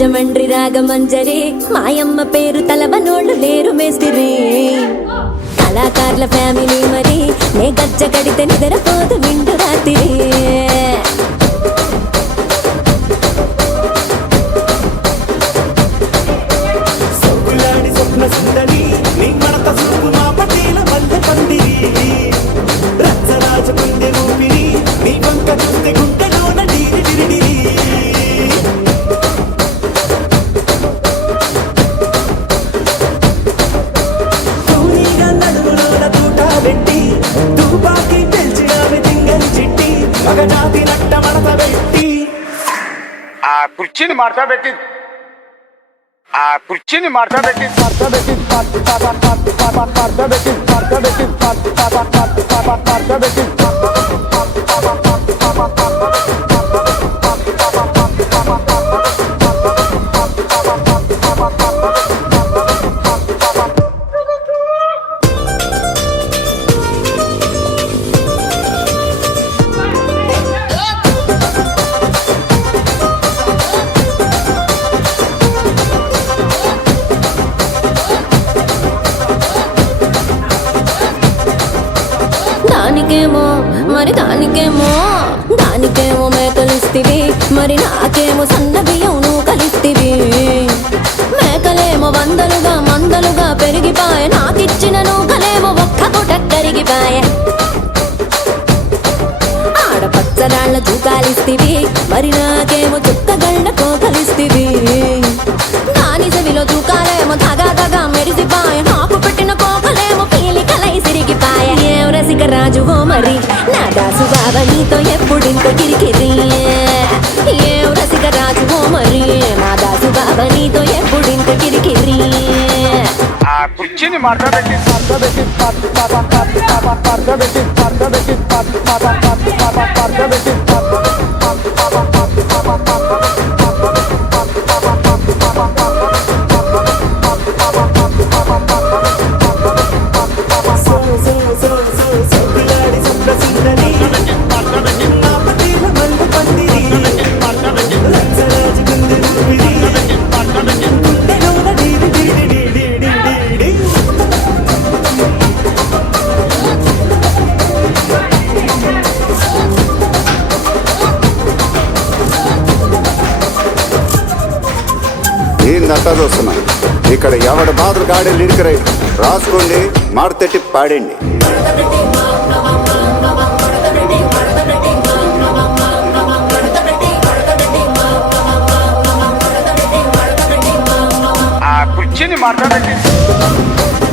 రాజమండ్రి రాగమంజరి మాయమ్మ పేరు తలవనోళ్ళు లేరు మేస్తిరి కళాకారుల ఫ్యామిలీ మరి నే గజ్జ కడితే నిద్రపోదు నిండు రాత్రి kurchini madathapetti kurchini madathapetti దానికేమో మేకలిస్తివి మరి నాకేమో సన్న బియ్యం నువ్వు కలిస్తివి మేకలేమో వందలుగా మందలుగా పెరిగిపాయ నాకిచ్చిన నూకలేమో ఒక్క పూట కరిగిపాయ ఆడపచ్చరాళ్ళ తూకాలిస్తివి మరి నాకేమో చుక్కగళ్ళ కోకలిస్తివి దాని చెవిలో తూకాలేమో తగా తగా మెరిసిపాయ నాకు పెట్టిన కోకలేమో పీలికలై సిరిగిపాయ ఏం రసిక రాజువో మరి నా దాసు బాబా నీతో ఎప్పుడింత కిరికిరి ఏం రసిక రాజువో మరి నా దాసు బాబా నీతో ఎప్పుడింత కిరికిరి kurchini madathapetti ఏందంతా చూస్తున్నా ఇక్కడ ఎవడ బాధలు గాడే లిరికరై రాసుకోండి మాడతెట్టి పాడండి. kurchini madathapetti